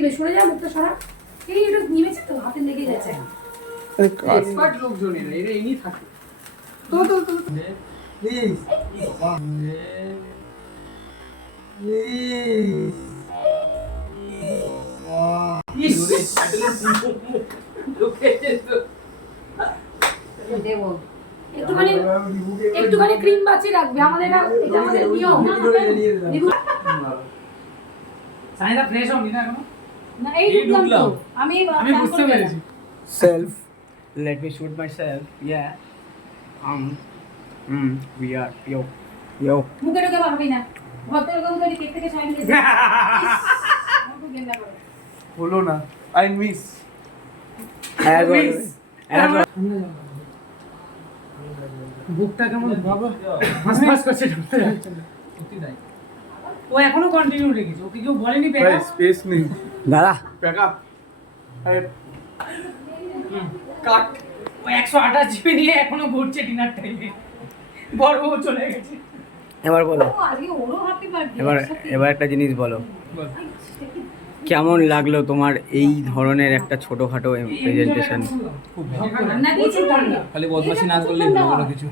দিবে, সরে যা, মুখটা সরা। এই এটা নিমেছে তো, হাতে লেগে গেছে। এক্সপার্ট লোকজন এরা, এরা এমনি থাকে। তো প্লিজ বাবা প্লিজ দেবো একটুখানি ক্রিম বাঁচিয়ে রাখবে, আমাদের এটা আমাদের নিয়ম। সাইনা ফ্রেশ হয়নি না এখনো? না এই ঢুকলাম তো আমি বুঝতে পেরেছি। Self. Let me shoot myself. Yeah. We are. Yo. মুখে ঢুকে পারবি না, ভদ্রলোক মুখে কেক থেকে সাইন দিয়েছে। হলো না। I miss. বুকটা কেমন বাবা হাসপাস করছে, ঢুকতে যাচ্ছে না। সত্যি তাই। ও এখনো কন্টিনিউ রেখেছে, ওকে কেউ বলেনি পেকা? স্পেস নেই। দাঁড়া। পেকা কাট। ও 128 জিবি নিয়ে এখনো ঘুরছে ডিনার টাইমে। বড় ও চলে গেছে। এবার বলো। ও আজকে ওরও হ্যাপি বার্থডে। এবার একটা জিনিস বলো। কেমন লাগলো তোমার এই ধরনের একটা ছোটখাটো প্রেজেন্টেশন? খুব ভালো। খালি বদমাশি না করলেই হলো, কোনো কিছু